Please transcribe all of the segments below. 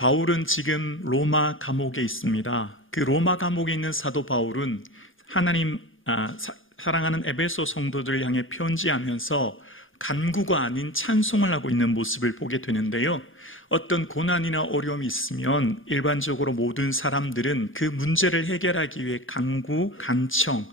바울은 지금 로마 감옥에 있습니다. 그 로마 감옥에 있는 사도 바울은 하나님 사랑하는 에베소 성도들을 향해 편지하면서 간구가 아닌 찬송을 하고 있는 모습을 보게 되는데요. 어떤 고난이나 어려움이 있으면 일반적으로 모든 사람들은 그 문제를 해결하기 위해 간구, 간청,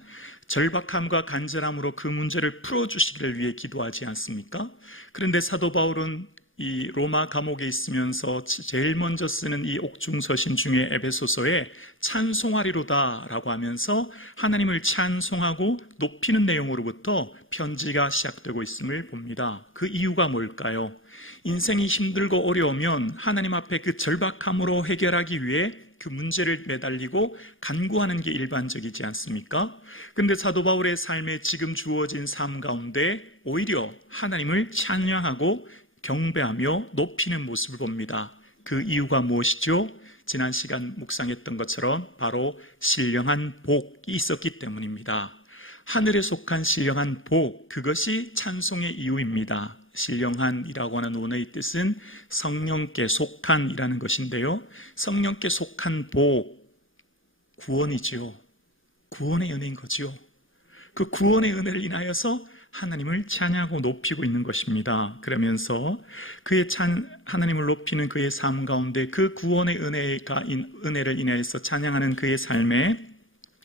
절박함과 간절함으로 그 문제를 풀어주시기를 위해 기도하지 않습니까? 그런데 사도 바울은 이 로마 감옥에 있으면서 제일 먼저 쓰는 이 옥중서신 중에 에베소서에 찬송하리로다 라고 하면서 하나님을 찬송하고 높이는 내용으로부터 편지가 시작되고 있음을 봅니다. 그 이유가 뭘까요? 인생이 힘들고 어려우면 하나님 앞에 그 절박함으로 해결하기 위해 그 문제를 매달리고 간구하는 게 일반적이지 않습니까? 그런데 사도 바울의 삶에 지금 주어진 삶 가운데 오히려 하나님을 찬양하고 경배하며 높이는 모습을 봅니다. 그 이유가 무엇이죠? 지난 시간 묵상했던 것처럼 바로 신령한 복이 있었기 때문입니다. 하늘에 속한 신령한 복, 그것이 찬송의 이유입니다. 신령한이라고 하는 원어의 뜻은 성령께 속한이라는 것인데요. 성령께 속한 복, 구원이지요. 구원의 은혜인 거지요. 그 구원의 은혜를 인하여서 하나님을 찬양하고 높이고 있는 것입니다. 그러면서 하나님을 높이는 그의 삶 가운데 그 구원의 은혜를 인하여서 찬양하는 그의 삶에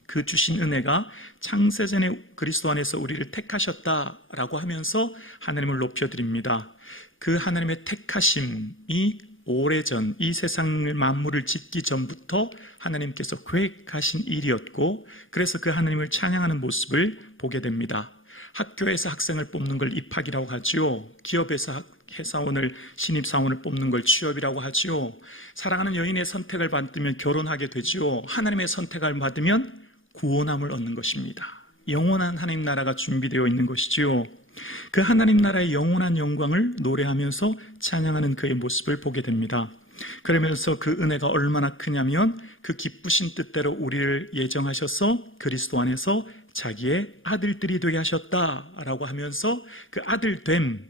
그 주신 은혜가 창세전에 그리스도 안에서 우리를 택하셨다라고 하면서 하나님을 높여드립니다. 그 하나님의 택하심이 오래전 이 세상을 만물을 짓기 전부터 하나님께서 계획하신 일이었고, 그래서 그 하나님을 찬양하는 모습을 보게 됩니다. 학교에서 학생을 뽑는 걸 입학이라고 하지요. 기업에서 회사원을, 신입사원을 뽑는 걸 취업이라고 하지요. 사랑하는 여인의 선택을 받으면 결혼하게 되지요. 하나님의 선택을 받으면 구원함을 얻는 것입니다. 영원한 하나님 나라가 준비되어 있는 것이지요. 그 하나님 나라의 영원한 영광을 노래하면서 찬양하는 그의 모습을 보게 됩니다. 그러면서 그 은혜가 얼마나 크냐면 그 기쁘신 뜻대로 우리를 예정하셔서 그리스도 안에서 자기의 아들들이 되게 하셨다라고 하면서 그 아들됨,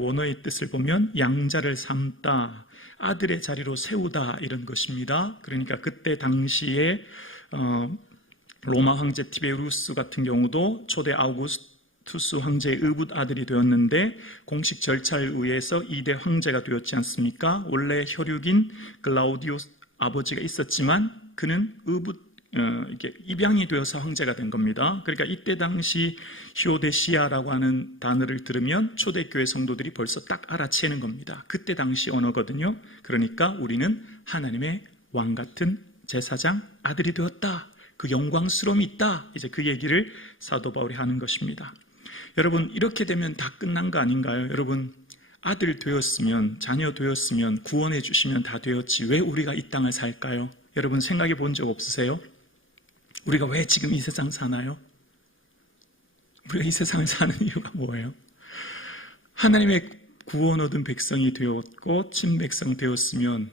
원어의 뜻을 보면 양자를 삼다, 아들의 자리로 세우다 이런 것입니다. 그러니까 그때 당시에 로마 황제 티베루스 같은 경우도 초대 아우구스투스 황제의 의붓 아들이 되었는데 공식 절차에 의해서 2대 황제가 되었지 않습니까? 원래 혈육인 글라우디오스 아버지가 있었지만 그는 이게 입양이 되어서 황제가 된 겁니다. 그러니까 이때 당시 히오데시아라고 하는 단어를 들으면 초대교회 성도들이 벌써 딱 알아채는 겁니다. 그때 당시 언어거든요. 그러니까 우리는 하나님의 왕 같은 제사장 아들이 되었다. 그 영광스러움이 있다. 이제 그 얘기를 사도 바울이 하는 것입니다. 여러분, 이렇게 되면 다 끝난 거 아닌가요? 여러분, 아들 되었으면, 자녀 되었으면, 구원해 주시면 다 되었지 왜 우리가 이 땅을 살까요? 여러분 생각해 본 적 없으세요? 우리가 왜 지금 이 세상 사나요? 우리가 이 세상을 사는 이유가 뭐예요? 하나님의 구원 얻은 백성이 되었고 친백성 되었으면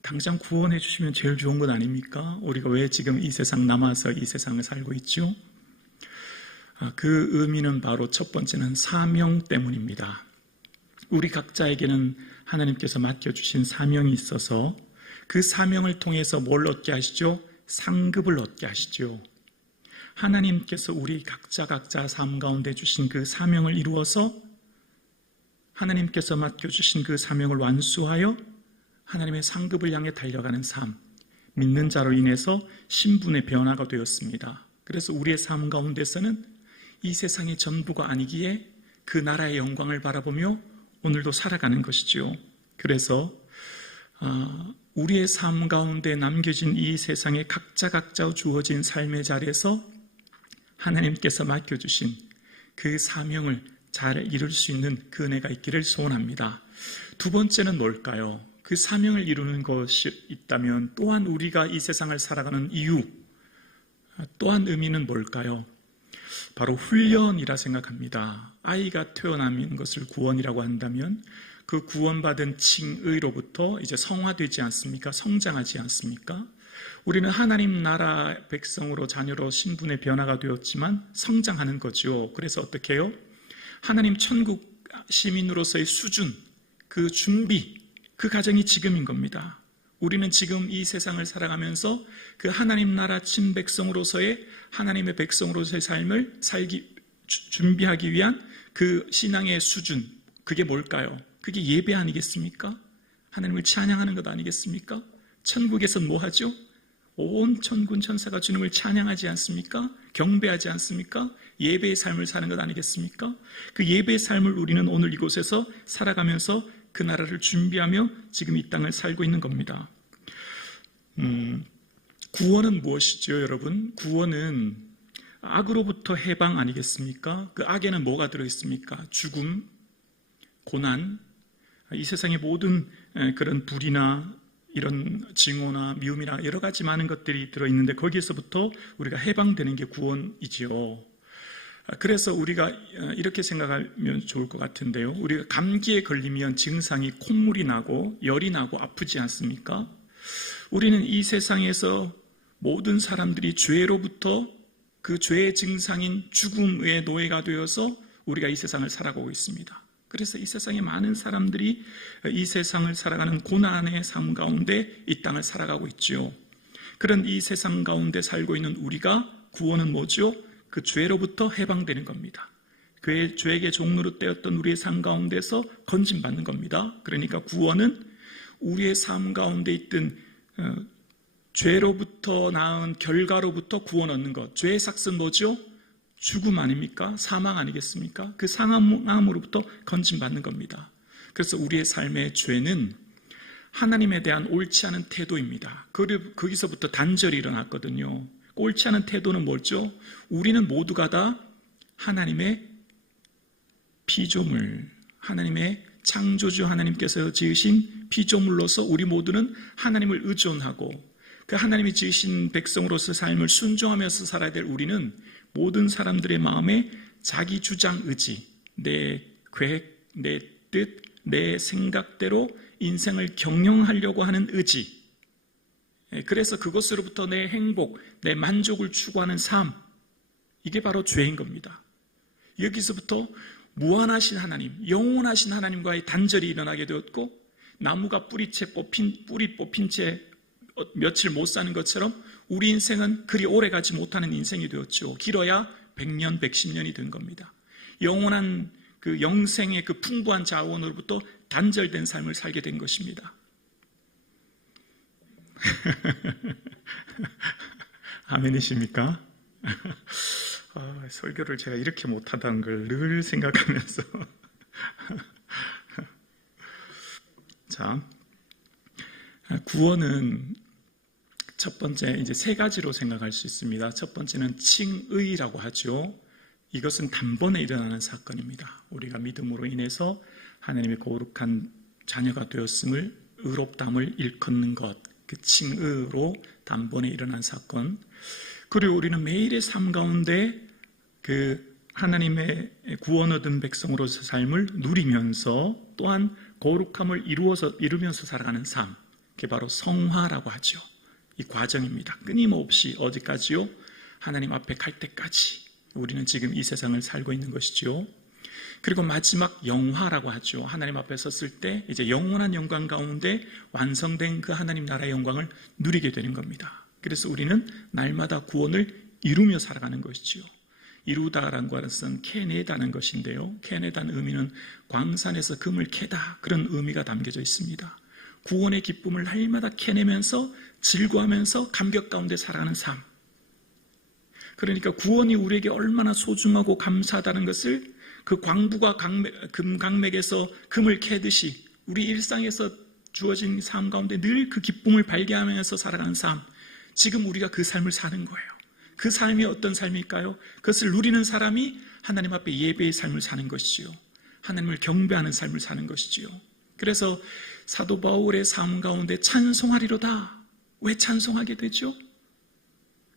당장 구원해 주시면 제일 좋은 것 아닙니까? 우리가 왜 지금 이 세상 남아서 이 세상을 살고 있죠? 그 의미는 바로 첫 번째는 사명 때문입니다. 우리 각자에게는 하나님께서 맡겨주신 사명이 있어서 그 사명을 통해서 뭘 얻게 하시죠? 상급을 얻게 하시죠. 하나님께서 우리 각자 삶 가운데 주신 그 사명을 이루어서 하나님께서 맡겨주신 그 사명을 완수하여 하나님의 상급을 향해 달려가는 삶, 믿는 자로 인해서 신분의 변화가 되었습니다. 그래서 우리의 삶 가운데서는 이 세상의 전부가 아니기에 그 나라의 영광을 바라보며 오늘도 살아가는 것이죠. 그래서 우리의 삶 가운데 남겨진 이 세상에 각자 주어진 삶의 자리에서 하나님께서 맡겨주신 그 사명을 잘 이룰 수 있는 그 은혜가 있기를 소원합니다. 두 번째는 뭘까요? 그 사명을 이루는 것이 있다면 또한 우리가 이 세상을 살아가는 이유, 또한 의미는 뭘까요? 바로 훈련이라 생각합니다. 아이가 태어나는 것을 구원이라고 한다면 그 구원받은 칭의로부터 이제 성화되지 않습니까? 성장하지 않습니까? 우리는 하나님 나라 백성으로 자녀로 신분의 변화가 되었지만 성장하는 거죠. 그래서 어떻게 해요? 하나님 천국 시민으로서의 수준, 그 준비, 그 가정이 지금인 겁니다. 우리는 지금 이 세상을 살아가면서 그 하나님 나라 친백성으로서의 하나님의 백성으로서의 삶을 준비하기 위한 그 신앙의 수준, 그게 뭘까요? 그게 예배 아니겠습니까? 하나님을 찬양하는 것 아니겠습니까? 천국에선 뭐 하죠? 온 천군 천사가 주님을 찬양하지 않습니까? 경배하지 않습니까? 예배의 삶을 사는 것 아니겠습니까? 그 예배의 삶을 우리는 오늘 이곳에서 살아가면서 그 나라를 준비하며 지금 이 땅을 살고 있는 겁니다. 구원은 무엇이죠, 여러분? 구원은 악으로부터 해방 아니겠습니까? 그 악에는 뭐가 들어있습니까? 죽음, 고난, 이 세상의 모든 그런 불이나 이런 징후나 미움이나 여러 가지 많은 것들이 들어있는데 거기에서부터 우리가 해방되는 게 구원이지요. 그래서 우리가 이렇게 생각하면 좋을 것 같은데요. 우리가 감기에 걸리면 증상이 콧물이 나고 열이 나고 아프지 않습니까? 우리는 이 세상에서 모든 사람들이 죄로부터 그 죄의 증상인 죽음의 노예가 되어서 우리가 이 세상을 살아가고 있습니다. 그래서 이 세상에 많은 사람들이 이 세상을 살아가는 고난의 삶 가운데 이 땅을 살아가고 있죠. 그런 이 세상 가운데 살고 있는 우리가 구원은 뭐죠? 그 죄로부터 해방되는 겁니다. 그 죄에게 종로로 떼었던 우리의 삶 가운데서 건진받는 겁니다. 그러니까 구원은 우리의 삶 가운데 있던 죄로부터 낳은 결과로부터 구원 얻는 것. 죄의 삭은 뭐죠? 죽음 아닙니까? 사망 아니겠습니까? 그 사망으로부터 건진받는 겁니다. 그래서 우리의 삶의 죄는 하나님에 대한 옳지 않은 태도입니다. 거기서부터 단절이 일어났거든요. 옳지 않은 태도는 뭐죠? 우리는 모두가 다 하나님의 피조물, 하나님의 창조주 하나님께서 지으신 피조물로서 우리 모두는 하나님을 의존하고 그 하나님이 지으신 백성으로서 삶을 순종하면서 살아야 될 우리는 모든 사람들의 마음에 자기 주장 의지, 내 계획, 내 뜻, 내 생각대로 인생을 경영하려고 하는 의지, 그래서 그것으로부터 내 행복, 내 만족을 추구하는 삶, 이게 바로 죄인 겁니다. 여기서부터 무한하신 하나님, 영원하신 하나님과의 단절이 일어나게 되었고 나무가 뿌리 뽑힌 채 며칠 못 사는 것처럼 우리 인생은 그리 오래 가지 못하는 인생이 되었죠. 길어야 100년, 110년이 된 겁니다. 영원한 그 영생의 그 풍부한 자원으로부터 단절된 삶을 살게 된 것입니다. 아멘이십니까? 설교를 제가 이렇게 못하다는 걸 늘 생각하면서 자, 구원은 첫 번째 이제 세 가지로 생각할 수 있습니다. 첫 번째는 칭의라고 하죠. 이것은 단번에 일어나는 사건입니다. 우리가 믿음으로 인해서 하나님의 거룩한 자녀가 되었음을, 의롭다함을 일컫는 것, 그 칭의로 단번에 일어난 사건. 그리고 우리는 매일의 삶 가운데 그 하나님의 구원 얻은 백성으로서 삶을 누리면서 또한 거룩함을 이루면서 살아가는 삶, 그게 바로 성화라고 하죠. 이 과정입니다. 끊임없이 어디까지요? 하나님 앞에 갈 때까지 우리는 지금 이 세상을 살고 있는 것이죠. 그리고 마지막 영화라고 하죠. 하나님 앞에 섰을 때 이제 영원한 영광 가운데 완성된 그 하나님 나라의 영광을 누리게 되는 겁니다. 그래서 우리는 날마다 구원을 이루며 살아가는 것이지요. 이루다라는 것은 캐내다는 것인데요. 캐내다는 의미는 광산에서 금을 캐다, 그런 의미가 담겨져 있습니다. 구원의 기쁨을 날마다 캐내면서 즐거워하면서 감격 가운데 살아가는 삶. 그러니까 구원이 우리에게 얼마나 소중하고 감사하다는 것을 그 광부가 금강맥에서 금을 캐듯이 우리 일상에서 주어진 삶 가운데 늘 그 기쁨을 발견하면서 살아가는 삶, 지금 우리가 그 삶을 사는 거예요. 그 삶이 어떤 삶일까요? 그것을 누리는 사람이 하나님 앞에 예배의 삶을 사는 것이지요. 하나님을 경배하는 삶을 사는 것이지요. 그래서 사도 바울의 삶 가운데 찬송하리로다. 왜 찬송하게 되죠?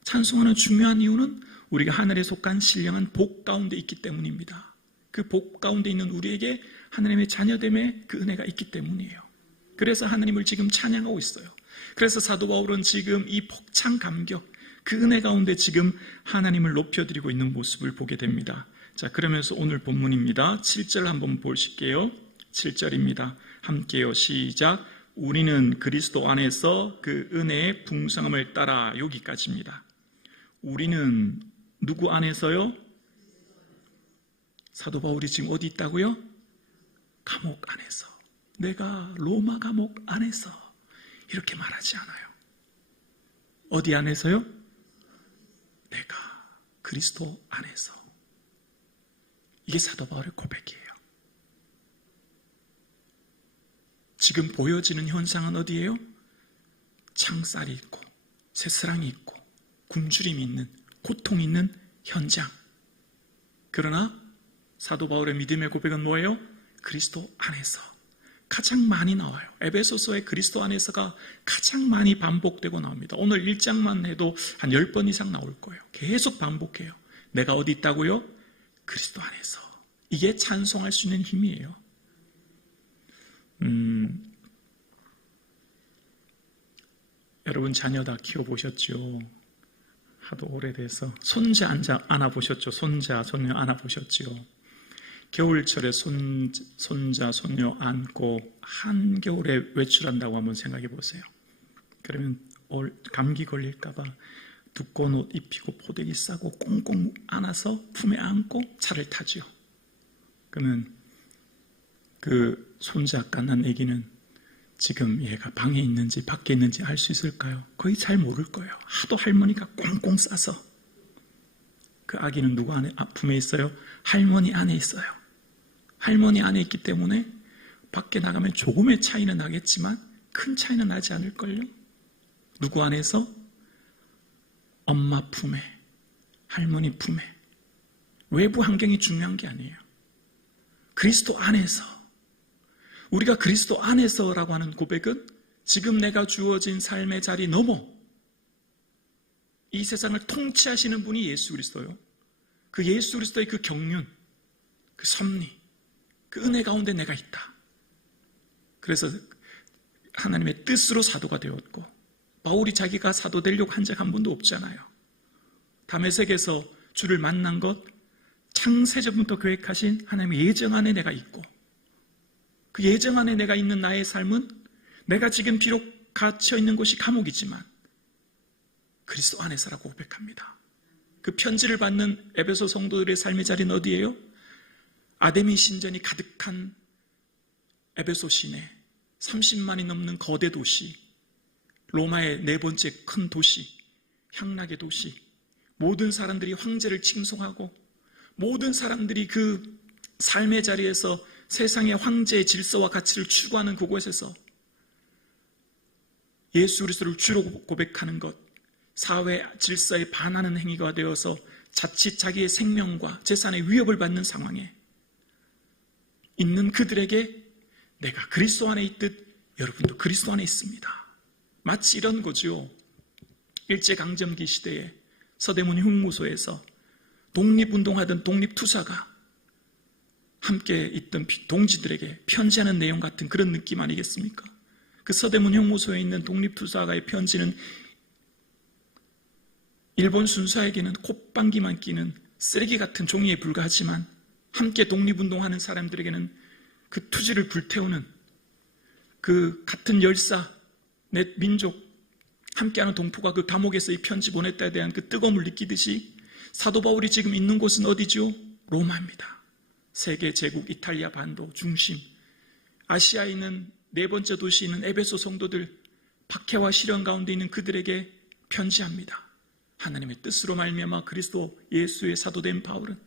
찬송하는 중요한 이유는 우리가 하늘에 속한 신령한 복 가운데 있기 때문입니다. 그 복 가운데 있는 우리에게 하나님의 자녀됨의 그 은혜가 있기 때문이에요. 그래서 하나님을 지금 찬양하고 있어요. 그래서 사도 바울은 지금 이 벅찬 감격, 그 은혜 가운데 지금 하나님을 높여드리고 있는 모습을 보게 됩니다. 자, 그러면서 오늘 본문입니다. 7절 한번 보실게요. 7절입니다. 함께요. 시작. 우리는 그리스도 안에서 그 은혜의 풍성함을 따라, 여기까지입니다. 우리는 누구 안에서요? 사도 바울이 지금 어디 있다고요? 감옥 안에서. 내가 로마 감옥 안에서. 이렇게 말하지 않아요. 어디 안에서요? 내가 그리스도 안에서. 이게 사도 바울의 고백이에요. 지금 보여지는 현상은 어디예요? 창살이 있고 새스랑이 있고 굶주림이 있는, 고통이 있는 현장. 그러나 사도 바울의 믿음의 고백은 뭐예요? 그리스도 안에서. 가장 많이 나와요. 에베소서의 그리스도 안에서가 가장 많이 반복되고 나옵니다. 오늘 1장만 해도 한 10번 이상 나올 거예요. 계속 반복해요. 내가 어디 있다고요? 그리스도 안에서. 이게 찬송할 수 있는 힘이에요. 여러분 자녀 다 키워보셨죠? 하도 오래돼서. 손자 안아보셨죠? 손자, 손녀 안아보셨죠? 겨울철에 손자, 손녀 안고 한겨울에 외출한다고 한번 생각해 보세요. 그러면 감기 걸릴까봐 두꺼운 옷 입히고 포대기 싸고 꽁꽁 안아서 품에 안고 차를 타죠. 그러면 그 손자 갓난 아기는 지금 얘가 방에 있는지 밖에 있는지 알 수 있을까요? 거의 잘 모를 거예요. 하도 할머니가 꽁꽁 싸서. 그 아기는 누구 안에 품에 있어요? 할머니 안에 있어요. 할머니 안에 있기 때문에 밖에 나가면 조금의 차이는 나겠지만 큰 차이는 나지 않을걸요? 누구 안에서? 엄마 품에, 할머니 품에. 외부 환경이 중요한 게 아니에요. 그리스도 안에서. 우리가 그리스도 안에서라고 하는 고백은 지금 내가 주어진 삶의 자리 넘어 이 세상을 통치하시는 분이 예수 그리스도요. 그 예수 그리스도의 그 경륜, 그 섭리, 그 은혜 가운데 내가 있다. 그래서 하나님의 뜻으로 사도가 되었고, 바울이 자기가 사도 되려고 한 적 한 번도 없잖아요. 다메섹에서 주를 만난 것, 창세전부터 계획하신 하나님의 예정 안에 내가 있고, 그 예정 안에 내가 있는 나의 삶은 내가 지금 비록 갇혀 있는 곳이 감옥이지만 그리스도 안에서라고 고백합니다. 그 편지를 받는 에베소 성도들의 삶의 자리는 어디예요? 아데미 신전이 가득한 에베소 시내, 30만이 넘는 거대 도시, 로마의 네 번째 큰 도시, 향락의 도시, 모든 사람들이 황제를 칭송하고 모든 사람들이 그 삶의 자리에서 세상의 황제의 질서와 가치를 추구하는 그곳에서 예수 그리스도를 주로 고백하는 것, 사회 질서에 반하는 행위가 되어서 자칫 자기의 생명과 재산의 위협을 받는 상황에 있는 그들에게 내가 그리스도 안에 있듯 여러분도 그리스도 안에 있습니다. 마치 이런 거죠. 일제강점기 시대에 서대문 흉무소에서 독립운동하던 독립투사가 함께 있던 동지들에게 편지하는 내용 같은 그런 느낌 아니겠습니까? 그 서대문 흉무소에 있는 독립투사가의 편지는 일본 순사에게는 콧방귀만 끼는 쓰레기 같은 종이에 불과하지만 함께 독립운동하는 사람들에게는 그 투지를 불태우는 그 같은 열사, 내 민족, 함께하는 동포가 그 감옥에서 이 편지 보냈다에 대한 그 뜨거움을 느끼듯이 사도 바울이 지금 있는 곳은 어디죠? 로마입니다. 세계 제국 이탈리아 반도 중심, 아시아에 있는 네 번째 도시에 있는 에베소 성도들, 박해와 시련 가운데 있는 그들에게 편지합니다. 하나님의 뜻으로 말미암아 그리스도 예수의 사도된 바울은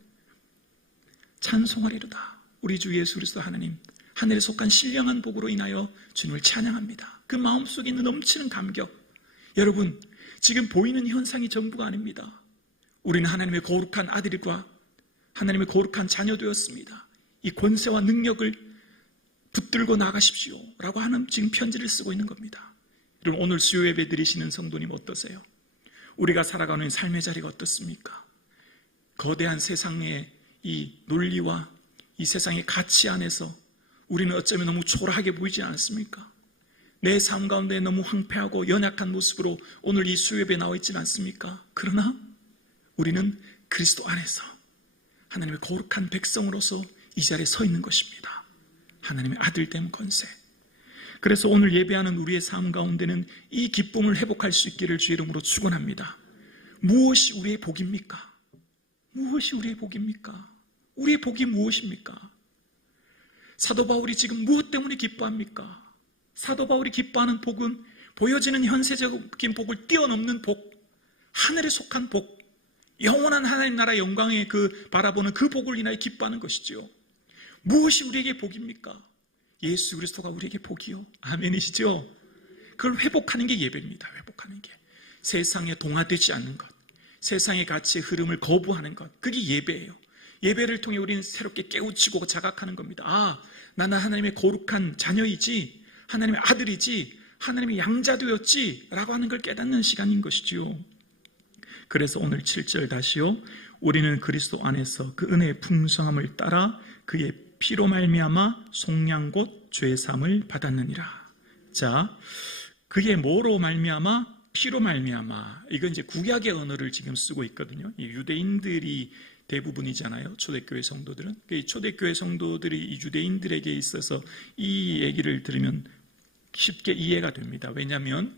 찬송하리로다. 우리 주 예수 그리스도 하나님, 하늘에 속한 신령한 복으로 인하여 주님을 찬양합니다. 그 마음속에 있는 넘치는 감격. 여러분, 지금 보이는 현상이 전부가 아닙니다. 우리는 하나님의 거룩한 아들과 하나님의 거룩한 자녀 되었습니다. 이 권세와 능력을 붙들고 나가십시오 라고 하는 지금 편지를 쓰고 있는 겁니다. 여러분, 오늘 수요 예배 드리시는 성도님 어떠세요? 우리가 살아가는 삶의 자리가 어떻습니까? 거대한 세상의 이 논리와 이 세상의 가치 안에서 우리는 어쩌면 너무 초라하게 보이지 않습니까? 내 삶 가운데 너무 황폐하고 연약한 모습으로 오늘 이 수요 예배에 나와 있지는 않습니까? 그러나 우리는 그리스도 안에서 하나님의 거룩한 백성으로서 이 자리에 서 있는 것입니다. 하나님의 아들됨 권세. 그래서 오늘 예배하는 우리의 삶 가운데는 이 기쁨을 회복할 수 있기를 주의 이름으로 축원합니다. 무엇이 우리의 복입니까? 무엇이 우리의 복입니까? 우리의 복이 무엇입니까? 사도 바울이 지금 무엇 때문에 기뻐합니까? 사도 바울이 기뻐하는 복은 보여지는 현세적인 복을 뛰어넘는 복, 하늘에 속한 복, 영원한 하나님 나라 영광의 그 바라보는 그 복을 인하여 기뻐하는 것이지요. 무엇이 우리에게 복입니까? 예수 그리스도가 우리에게 복이요. 아멘이시죠? 그걸 회복하는 게 예배입니다. 회복하는 게. 세상에 동화되지 않는 것, 세상의 가치의 흐름을 거부하는 것, 그게 예배예요. 예배를 통해 우리는 새롭게 깨우치고 자각하는 겁니다. 아, 나는 하나님의 거룩한 자녀이지, 하나님의 아들이지, 하나님의 양자되었지 라고 하는 걸 깨닫는 시간인 것이지요. 그래서 오늘 7절 다시요. 우리는 그리스도 안에서 그 은혜의 풍성함을 따라 그의 피로 말미암아 속량 곧 죄 사함을 받았느니라. 자, 그게 뭐로 말미암아? 피로 말미암아. 이건 이제 구약의 언어를 지금 쓰고 있거든요. 유대인들이 대부분이잖아요. 초대교회 성도들은. 초대교회 성도들이 이 유대인들에게 있어서 이 얘기를 들으면 쉽게 이해가 됩니다. 왜냐하면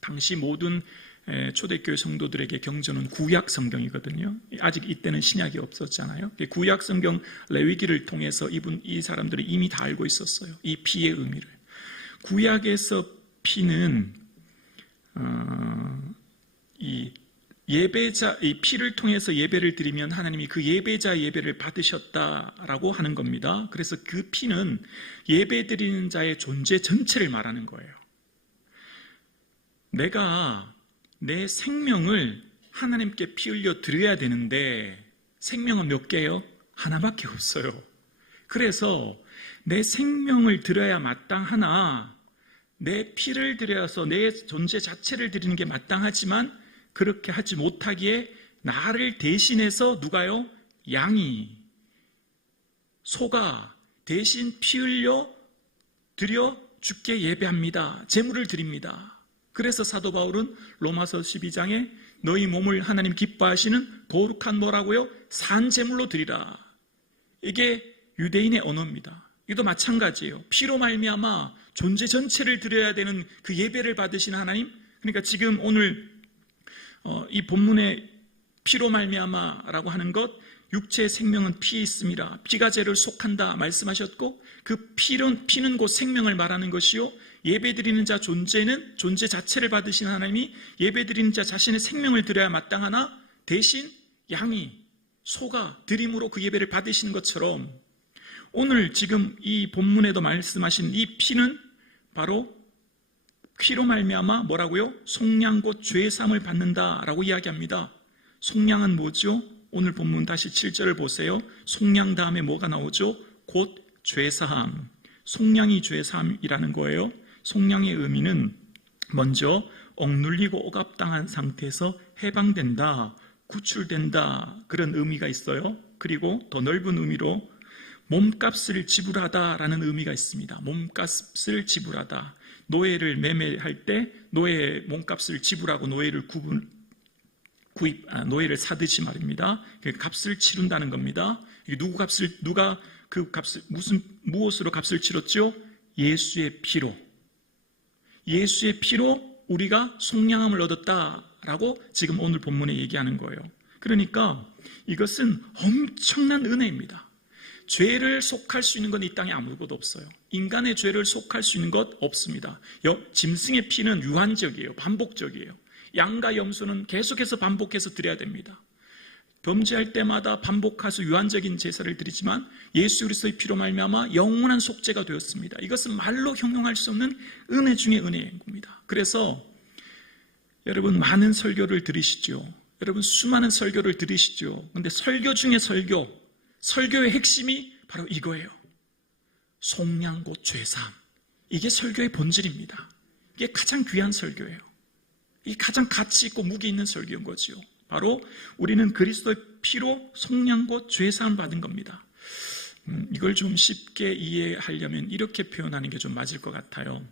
당시 모든 초대교회 성도들에게 경전은 구약 성경이거든요. 아직 이때는 신약이 없었잖아요. 구약 성경 레위기를 통해서 이 사람들이 이미 다 알고 있었어요. 이 피의 의미를. 구약에서 피는 이 피를 통해서 예배를 드리면 하나님이 그 예배자 예배를 받으셨다라고 하는 겁니다. 그래서 그 피는 예배 드리는 자의 존재 전체를 말하는 거예요. 내가 내 생명을 하나님께 피 흘려 드려야 되는데 생명은 몇 개요? 하나밖에 없어요. 그래서 내 생명을 드려야 마땅하나 내 피를 드려서 내 존재 자체를 드리는 게 마땅하지만 그렇게 하지 못하기에 나를 대신해서 누가요? 양이, 소가 대신 피 흘려 드려 주께 예배합니다. 제물을 드립니다. 그래서 사도 바울은 로마서 12장에 너희 몸을 하나님 기뻐하시는 거룩한 뭐라고요? 산제물로 드리라. 이게 유대인의 언어입니다. 이것도 마찬가지예요. 피로 말미암아 존재 전체를 드려야 되는 그 예배를 받으시는 하나님. 그러니까 지금 오늘 이 본문에 피로 말미암아라고 하는 것, 육체의 생명은 피에 있습니다. 피가 죄를 속한다 말씀하셨고 그 피는 곧 생명을 말하는 것이요. 예배드리는 자 존재는 존재 자체를 받으신 하나님이 예배드리는 자 자신의 생명을 드려야 마땅하나 대신 양이, 소가 드림으로 그 예배를 받으시는 것처럼 오늘 지금 이 본문에도 말씀하신 이 피는 바로 피로 말미암아 뭐라고요? 속량 곧 죄 사함을 받는다라고 이야기합니다. 속량은 뭐죠? 오늘 본문 다시 7절을 보세요. 속량 다음에 뭐가 나오죠? 곧 죄 사함. 속량이 죄 사함이라는 거예요. 속량의 의미는 먼저 억눌리고 억압당한 상태에서 해방된다, 구출된다 그런 의미가 있어요. 그리고 더 넓은 의미로 몸값을 지불하다라는 의미가 있습니다. 몸값을 지불하다. 노예를 매매할 때 노예의 몸값을 지불하고 노예를 노예를 사듯이 말입니다. 값을 치른다는 겁니다. 누가 그 값을 무엇으로 값을 치렀죠? 예수의 피로. 예수의 피로 우리가 속량함을 얻었다라고 지금 오늘 본문에 얘기하는 거예요. 그러니까 이것은 엄청난 은혜입니다. 죄를 속할 수 있는 건 이 땅에 아무것도 없어요. 인간의 죄를 속할 수 있는 것 없습니다. 짐승의 피는 유한적이에요. 반복적이에요. 양과 염소는 계속해서 반복해서 드려야 됩니다. 범죄할 때마다 반복해서 유한적인 제사를 드리지만 예수 그리스도의 피로 말미암아 영원한 속죄가 되었습니다. 이것은 말로 형용할 수 없는 은혜 중의 은혜인 겁니다. 그래서 여러분 많은 설교를 들으시죠. 여러분 수많은 설교를 들으시죠. 그런데 설교 중에 설교의 핵심이 바로 이거예요. 속량 곧 죄사함. 이게 설교의 본질입니다. 이게 가장 귀한 설교예요. 이게 가장 가치 있고 무게 있는 설교인 거지요. 바로 우리는 그리스도의 피로 속량 곧 죄사함 받은 겁니다. 이걸 좀 쉽게 이해하려면 이렇게 표현하는 게 좀 맞을 것 같아요.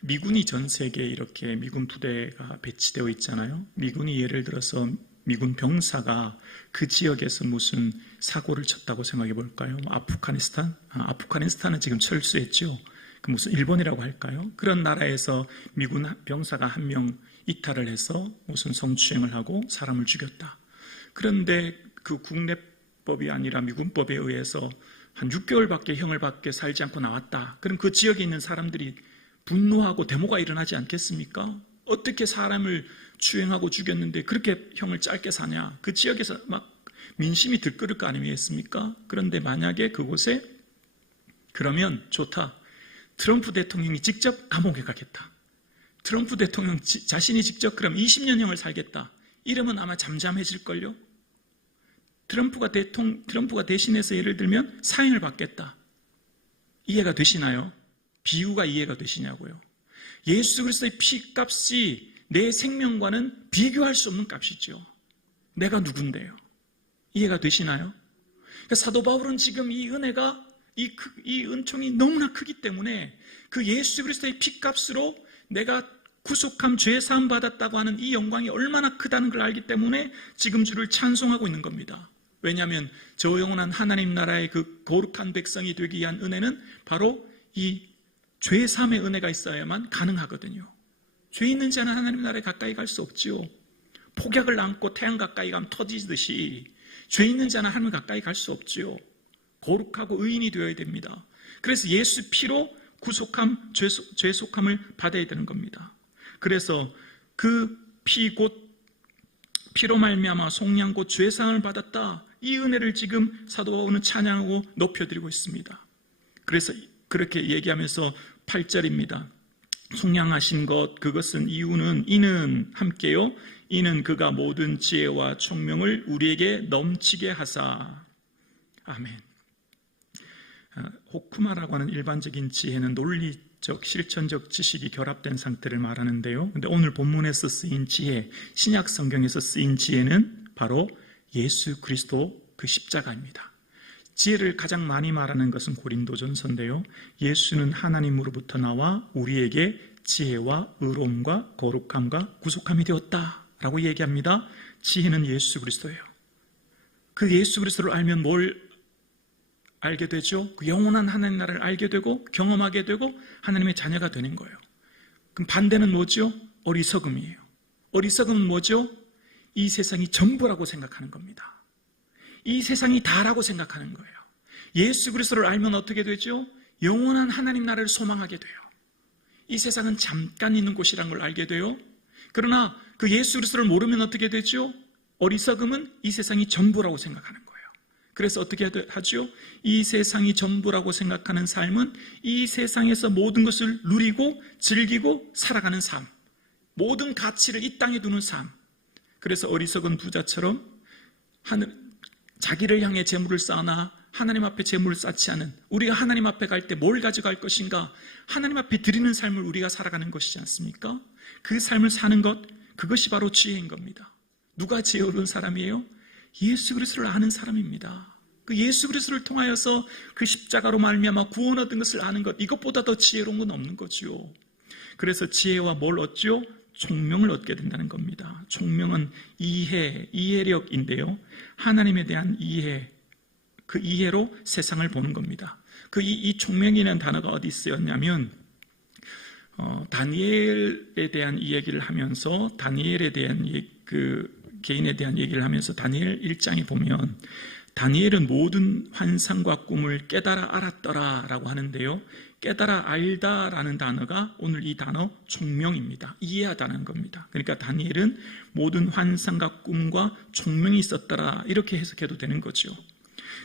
미군이 전 세계에 이렇게 미군 부대가 배치되어 있잖아요. 미군이 예를 들어서 미군 병사가 그 지역에서 무슨 사고를 쳤다고 생각해 볼까요? 아프가니스탄? 아프가니스탄은 지금 철수했죠. 그 무슨 일본이라고 할까요? 그런 나라에서 미군 병사가 한 명 이탈을 해서 무슨 성추행을 하고 사람을 죽였다. 그런데 그 국내법이 아니라 미군법에 의해서 한 6개월밖에 형을 받게 살지 않고 나왔다. 그럼 그 지역에 있는 사람들이 분노하고 데모가 일어나지 않겠습니까? 어떻게 사람을 추행하고 죽였는데 그렇게 형을 짧게 사냐? 그 지역에서 막 민심이 들끓을 거 아니겠습니까? 그런데 만약에 그곳에 그러면 좋다. 트럼프 대통령이 직접 감옥에 가겠다. 트럼프 대통령 자신이 직접 그럼 20년형을 살겠다. 이러면 아마 잠잠해질걸요? 트럼프가 대신해서 예를 들면 사형을 받겠다. 이해가 되시나요? 비유가 이해가 되시냐고요? 예수 그리스도의 피값이 내 생명과는 비교할 수 없는 값이죠. 내가 누군데요? 이해가 되시나요? 그러니까 사도 바울은 지금 이 은혜가 이 은총이 너무나 크기 때문에 그 예수 그리스도의 피값으로 내가 구속함 죄 사함 받았다고 하는 이 영광이 얼마나 크다는 걸 알기 때문에 지금 주를 찬송하고 있는 겁니다. 왜냐하면 저 영원한 하나님 나라의 그 거룩한 백성이 되기 위한 은혜는 바로 이 죄 사함의 은혜가 있어야만 가능하거든요. 죄 있는 자는 하나님 나라에 가까이 갈 수 없지요. 폭약을 안고 태양 가까이 가면 터지듯이 죄 있는 자는 하나님 가까이 갈 수 없지요. 거룩하고 의인이 되어야 됩니다. 그래서 예수 피로 구속함, 죄 속함을 받아야 되는 겁니다. 그래서 그 피로 말미암아 속량 곧 죄사함을 받았다. 이 은혜를 지금 사도 바울은 찬양하고 높여드리고 있습니다. 그래서 그렇게 얘기하면서 8절입니다. 속량하신 것 그것은 이는 함께요. 이는 그가 모든 지혜와 총명을 우리에게 넘치게 하사. 아멘. 호쿠마라고 하는 일반적인 지혜는 논리적, 실천적 지식이 결합된 상태를 말하는데요. 근데 오늘 본문에서 쓰인 지혜, 신약 성경에서 쓰인 지혜는 바로 예수 그리스도 그 십자가입니다. 지혜를 가장 많이 말하는 것은 고린도전서인데요. 예수는 하나님으로부터 나와 우리에게 지혜와 의로움과 거룩함과 구속함이 되었다라고 얘기합니다. 지혜는 예수 그리스도예요. 그 예수 그리스도를 알면 뭘 알게 되죠? 그 영원한 하나님 나라를 알게 되고 경험하게 되고 하나님의 자녀가 되는 거예요. 그럼 반대는 뭐죠? 어리석음이에요. 어리석음은 뭐죠? 이 세상이 전부라고 생각하는 겁니다. 이 세상이 다라고 생각하는 거예요. 예수 그리스도를 알면 어떻게 되죠? 영원한 하나님 나라를 소망하게 돼요. 이 세상은 잠깐 있는 곳이라는 걸 알게 돼요. 그러나 그 예수 그리스도를 모르면 어떻게 되죠? 어리석음은 이 세상이 전부라고 생각하는 거예요. 그래서 어떻게 하죠? 이 세상이 전부라고 생각하는 삶은 이 세상에서 모든 것을 누리고 즐기고 살아가는 삶, 모든 가치를 이 땅에 두는 삶. 그래서 어리석은 부자처럼 자기를 향해 재물을 쌓으나 하나님 앞에 재물을 쌓지 않은, 우리가 하나님 앞에 갈 때 뭘 가져갈 것인가, 하나님 앞에 드리는 삶을 우리가 살아가는 것이지 않습니까? 그 삶을 사는 것, 그것이 바로 지혜인 겁니다. 누가 지혜로운 사람이에요? 예수 그리스도를 아는 사람입니다. 그 예수 그리스도를 통하여서 그 십자가로 말미암아 구원 얻은 것을 아는 것, 이것보다 더 지혜로운 건 없는 거죠. 그래서 지혜와 뭘 얻죠? 총명을 얻게 된다는 겁니다. 총명은 이해력인데요. 하나님에 대한 이해, 그 이해로 세상을 보는 겁니다. 이 총명이라는 단어가 어디 쓰였냐면 다니엘에 대한 이야기를 하면서 다니엘에 대한 그 개인에 대한 얘기를 하면서 다니엘 1장에 보면 다니엘은 모든 환상과 꿈을 깨달아 알았더라 라고 하는데요. 깨달아 알다라는 단어가 오늘 이 단어 총명입니다. 이해하다는 겁니다. 그러니까 다니엘은 모든 환상과 꿈과 총명이 있었더라 이렇게 해석해도 되는 거죠.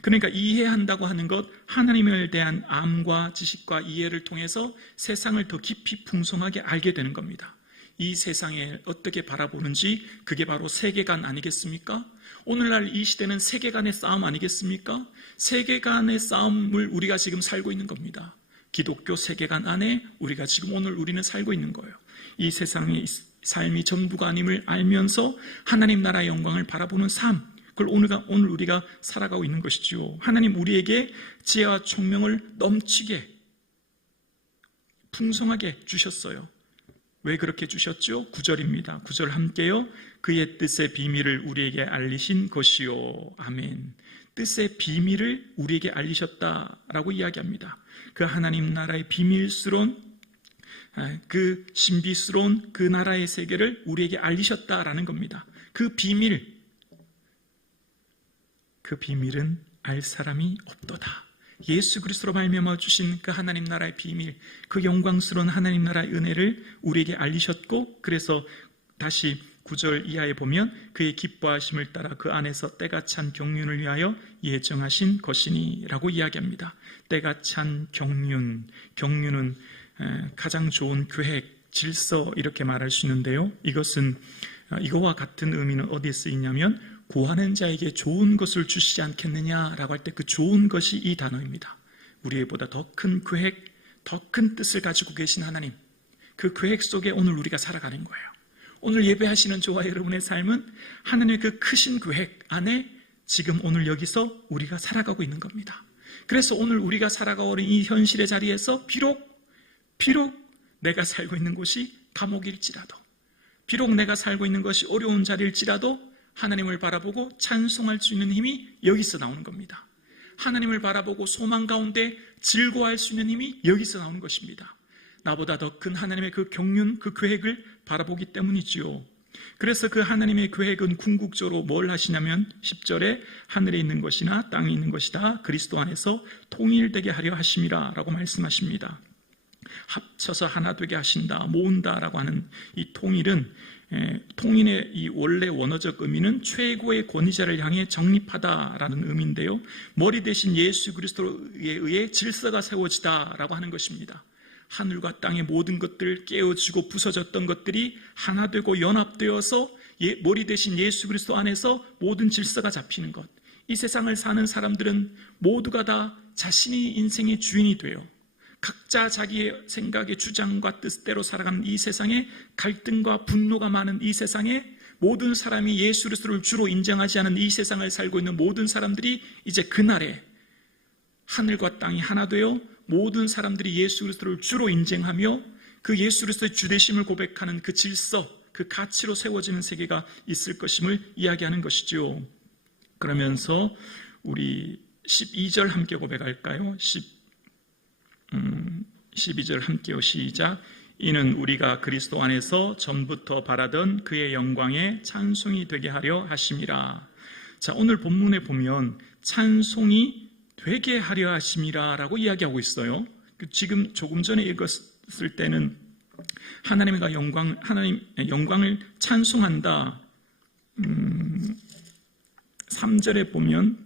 그러니까 이해한다고 하는 것, 하나님에 대한 암과 지식과 이해를 통해서 세상을 더 깊이 풍성하게 알게 되는 겁니다. 이 세상에 어떻게 바라보는지 그게 바로 세계관 아니겠습니까? 오늘날 이 시대는 세계관의 싸움 아니겠습니까? 세계관의 싸움을 우리가 지금 살고 있는 겁니다. 기독교 세계관 안에 우리가 지금 우리는 살고 있는 거예요. 이 세상의 삶이 전부가 아님을 알면서 하나님 나라의 영광을 바라보는 삶, 그걸 오늘 우리가 살아가고 있는 것이죠. 하나님 우리에게 지혜와 총명을 넘치게 풍성하게 주셨어요. 왜 그렇게 주셨죠? 9절입니다. 9절 함께요. 그의 뜻의 비밀을 우리에게 알리신 것이요. 아멘. 뜻의 비밀을 우리에게 알리셨다라고 이야기합니다. 그 하나님 나라의 비밀스러운, 그 신비스러운 그 나라의 세계를 우리에게 알리셨다라는 겁니다. 그 비밀은 알 사람이 없도다. 예수 그리스도로 말미암아 주신 그 하나님 나라의 비밀, 그 영광스러운 하나님 나라의 은혜를 우리에게 알리셨고, 그래서 다시 9절 이하에 보면 그의 기뻐하심을 따라 그 안에서 때가 찬 경륜을 위하여 예정하신 것이니 라고 이야기합니다. 때가 찬 경륜은 가장 좋은 계획, 질서 이렇게 말할 수 있는데요. 이거와 같은 의미는 어디에 쓰이냐면 구하는 자에게 좋은 것을 주시지 않겠느냐라고 할 때 그 좋은 것이 이 단어입니다. 우리보다 더 큰 계획, 더 큰 뜻을 가지고 계신 하나님, 그 계획 속에 오늘 우리가 살아가는 거예요. 오늘 예배하시는 저와 여러분의 삶은 하나님의 그 크신 계획 안에 지금 오늘 여기서 우리가 살아가고 있는 겁니다. 그래서 오늘 우리가 살아가고 있는 이 현실의 자리에서 비록 내가 살고 있는 곳이 감옥일지라도, 비록 내가 살고 있는 것이 어려운 자리일지라도 하나님을 바라보고 찬송할 수 있는 힘이 여기서 나오는 겁니다. 하나님을 바라보고 소망 가운데 즐거워할 수 있는 힘이 여기서 나오는 것입니다. 나보다 더 큰 하나님의 그 경륜, 그 계획을 바라보기 때문이지요. 그래서 그 하나님의 계획은 궁극적으로 뭘 하시냐면 10절에 하늘에 있는 것이나 땅에 있는 것이다 그리스도 안에서 통일되게 하려 하심이라 라고 말씀하십니다. 합쳐서 하나 되게 하신다, 모은다라고 하는 이 통일은, 통일의 이 원래 원어적 의미는 최고의 권위자를 향해 정립하다라는 의미인데요, 머리 대신 예수 그리스도에 의해 질서가 세워지다라고 하는 것입니다. 하늘과 땅의 모든 것들, 깨어지고 부서졌던 것들이 하나 되고 연합되어서 머리 대신 예수 그리스도 안에서 모든 질서가 잡히는 것. 이 세상을 사는 사람들은 모두가 다 자신이 인생의 주인이 돼요. 각자 자기의 생각의 주장과 뜻대로 살아가는 이 세상에, 갈등과 분노가 많은 이 세상에, 모든 사람이 예수 그리스도를 주로 인정하지 않은 이 세상을 살고 있는 모든 사람들이 이제 그날에 하늘과 땅이 하나 되어 모든 사람들이 예수 그리스도를 주로 인정하며 그 예수 그리스도의 주되심을 고백하는 그 질서, 그 가치로 세워지는 세계가 있을 것임을 이야기하는 것이죠. 그러면서 우리 12절 함께 고백할까요? 12절 함께요. 시작. 이는 우리가 그리스도 안에서 전부터 바라던 그의 영광에 찬송이 되게 하려 하심이라. 자, 오늘 본문에 보면 찬송이 되게 하려 하심이라 라고 이야기하고 있어요. 지금 조금 전에 읽었을 때는 하나님의 영광을 찬송한다. 3절에 보면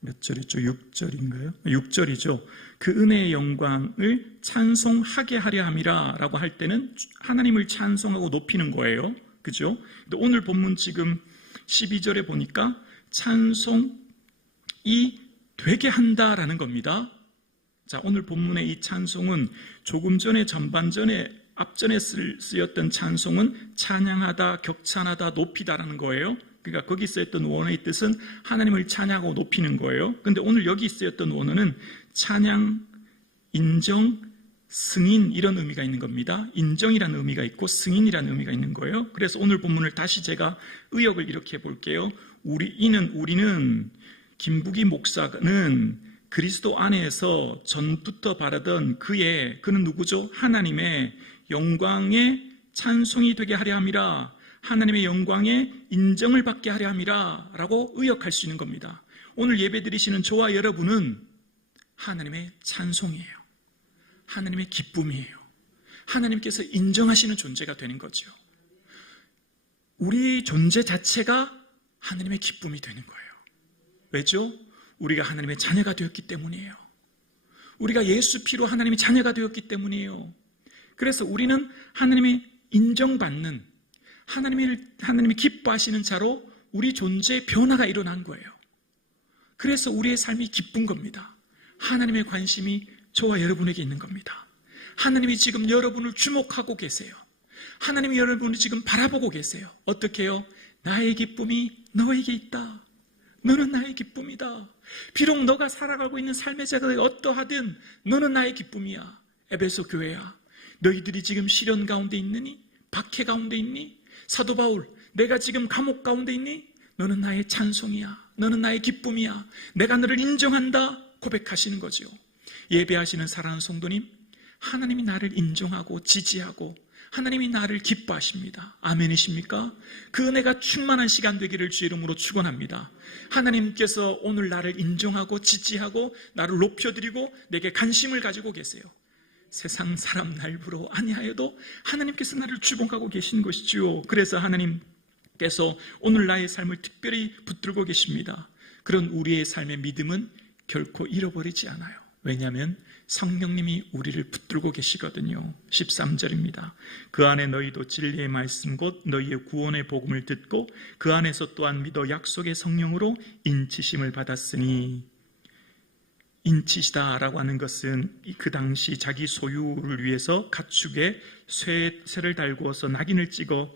몇 절이죠? 6절인가요? 6절이죠. 그 은혜의 영광을 찬송하게 하려 함이라 라고 할 때는 하나님을 찬송하고 높이는 거예요. 그죠? 근데 오늘 본문 지금 12절에 보니까 찬송이 되게 한다라는 겁니다. 자, 오늘 본문의 이 찬송은 조금 전에 앞전에 쓰였던 찬송은 찬양하다, 격찬하다, 높이다라는 거예요. 그러니까 거기 쓰였던 원어의 뜻은 하나님을 찬양하고 높이는 거예요. 그런데 오늘 여기 쓰였던 원어는 찬양, 인정, 승인 이런 의미가 있는 겁니다. 인정이라는 의미가 있고 승인이라는 의미가 있는 거예요. 그래서 오늘 본문을 다시 제가 의역을 이렇게 해볼게요. 우리는 김국희 목사는 그리스도 안에서 전부터 바라던 그는 누구죠? 하나님의 영광에 찬송이 되게 하려 함이라, 하나님의 영광에 인정을 받게 하려 함이라 라고 의역할 수 있는 겁니다. 오늘 예배 드리시는 저와 여러분은 하나님의 찬송이에요. 하나님의 기쁨이에요. 하나님께서 인정하시는 존재가 되는 거죠. 우리 존재 자체가 하나님의 기쁨이 되는 거예요. 왜죠? 우리가 하나님의 자녀가 되었기 때문이에요. 우리가 예수 피로 하나님의 자녀가 되었기 때문이에요. 그래서 우리는 하나님의 인정받는, 하나님이 기뻐하시는 자로 우리 존재의 변화가 일어난 거예요. 그래서 우리의 삶이 기쁜 겁니다. 하나님의 관심이 저와 여러분에게 있는 겁니다. 하나님이 지금 여러분을 주목하고 계세요. 하나님이 여러분을 지금 바라보고 계세요. 어떻게 해요? 나의 기쁨이 너에게 있다. 너는 나의 기쁨이다. 비록 너가 살아가고 있는 삶의 자가 어떠하든 너는 나의 기쁨이야. 에베소 교회야, 너희들이 지금 시련 가운데 있느니? 박해 가운데 있니? 사도 바울, 내가 지금 감옥 가운데 있니? 너는 나의 찬송이야. 너는 나의 기쁨이야. 내가 너를 인정한다 고백하시는 거죠. 예배하시는 사랑하는 성도님, 하나님이 나를 인정하고 지지하고 하나님이 나를 기뻐하십니다. 아멘이십니까? 그 은혜가 충만한 시간 되기를 주의 이름으로 축원합니다. 하나님께서 오늘 나를 인정하고 지지하고 나를 높여드리고 내게 관심을 가지고 계세요. 세상 사람 날 부러워 아니하여도 하나님께서 나를 주목하고 계신 것이지요. 그래서 하나님께서 오늘 나의 삶을 특별히 붙들고 계십니다. 그런 우리의 삶의 믿음은 결코 잃어버리지 않아요. 왜냐하면 성령님이 우리를 붙들고 계시거든요. 13절입니다. 그 안에 너희도 진리의 말씀 곧 너희의 구원의 복음을 듣고 그 안에서 또한 믿어 약속의 성령으로 인치심을 받았으니, 인치시다라고 하는 것은 그 당시 자기 소유를 위해서 가축에 쇠를 달구어서 낙인을 찍어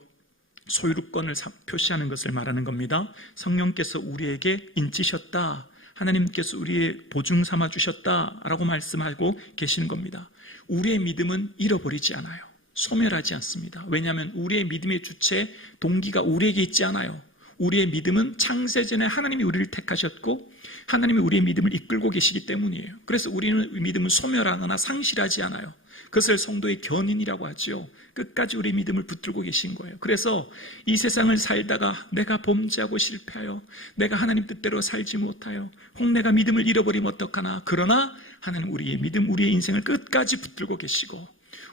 소유권을 표시하는 것을 말하는 겁니다. 성령께서 우리에게 인치셨다, 하나님께서 우리의 보증 삼아 주셨다라고 말씀하고 계시는 겁니다. 우리의 믿음은 잃어버리지 않아요. 소멸하지 않습니다. 왜냐하면 우리의 믿음의 주체, 동기가 우리에게 있지 않아요. 우리의 믿음은 창세전에 하나님이 우리를 택하셨고 하나님이 우리의 믿음을 이끌고 계시기 때문이에요. 그래서 우리는 믿음을 소멸하거나 상실하지 않아요. 그것을 성도의 견인이라고 하죠. 끝까지 우리의 믿음을 붙들고 계신 거예요. 그래서 이 세상을 살다가 내가 범죄하고 실패하여 내가 하나님 뜻대로 살지 못하여 혹 내가 믿음을 잃어버리면 어떡하나. 그러나 하나님 우리의 믿음, 우리의 인생을 끝까지 붙들고 계시고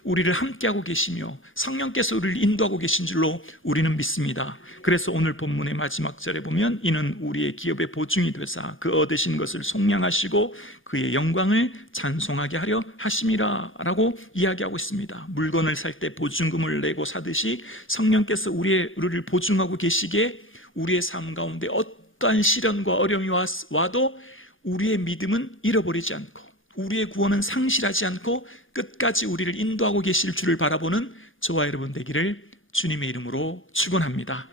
우리를 함께하고 계시며 성령께서 우리를 인도하고 계신 줄로 우리는 믿습니다. 그래서 오늘 본문의 마지막 절에 보면 이는 우리의 기업의 보증이 되사 그 얻으신 것을 속량하시고 그의 영광을 찬송하게 하려 하심이라 라고 이야기하고 있습니다. 물건을 살 때 보증금을 내고 사듯이 성령께서 우리를 보증하고 계시기에 우리의 삶 가운데 어떠한 시련과 어려움이 와도 우리의 믿음은 잃어버리지 않고 우리의 구원은 상실하지 않고 끝까지 우리를 인도하고 계실 줄을 바라보는 저와 여러분 되기를 주님의 이름으로 축원합니다.